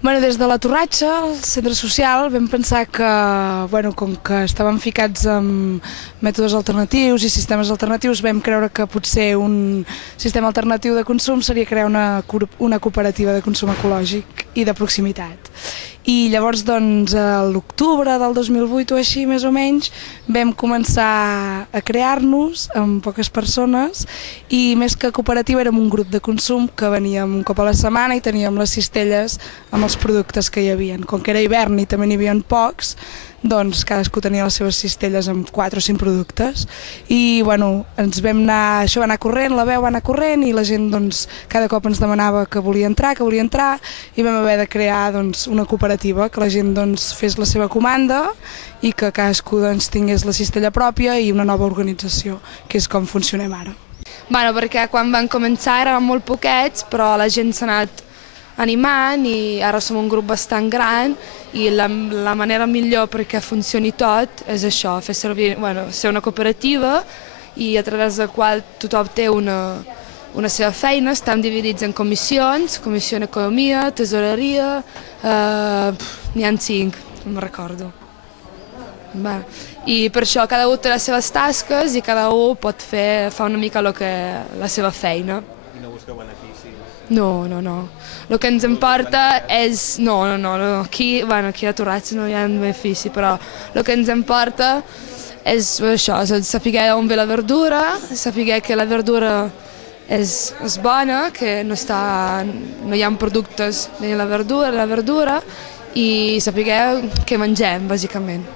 Des de la Torratxa, el centre social, vam pensar que, com que estàvem ficats en mètodes alternatius i sistemes alternatius, vam creure que potser un sistema alternatiu de consum seria crear una cooperativa de consum ecològic i de proximitat. I llavors, a l'octubre del 2008 o així, més o menys, vam començar a crear-nos amb poques persones i més que cooperativa érem un grup de consum que veníem un cop a la setmana i teníem les cistelles amb els productes que hi havia. Com que era hivern i també n'hi havia pocs, doncs cadascú tenia les seves cistelles amb 4 o 5 productes i ens vam anar, això va anar corrent, la veu va anar corrent i la gent cada cop ens demanava que volia entrar i vam haver de crear una cooperativa, que la gent fes la seva comanda i que cadascú tingués la cistella pròpia i una nova organització, que és com funcionem ara. Perquè quan van començar érem molt poquets, però la gent s'ha anat animant i ara som un grup bastant gran i la manera millor perquè funcioni tot és això, fer servir, ser una cooperativa i a través de la qual tothom té una seva feina. Estem dividits en comissions, comissió d'economia, tesoreria, n'hi ha 5, no me'n recordo. I per això cada un té les seves tasques i cada un pot fer una mica la seva feina. I no busqueu beneficis? No. El que ens importa és... No. Aquí a Torratxa no hi ha benefici, però el que ens importa és això, saber on ve la verdura, saber que la verdura és bona, que no hi ha productes de la verdura i saber què mengem, bàsicament.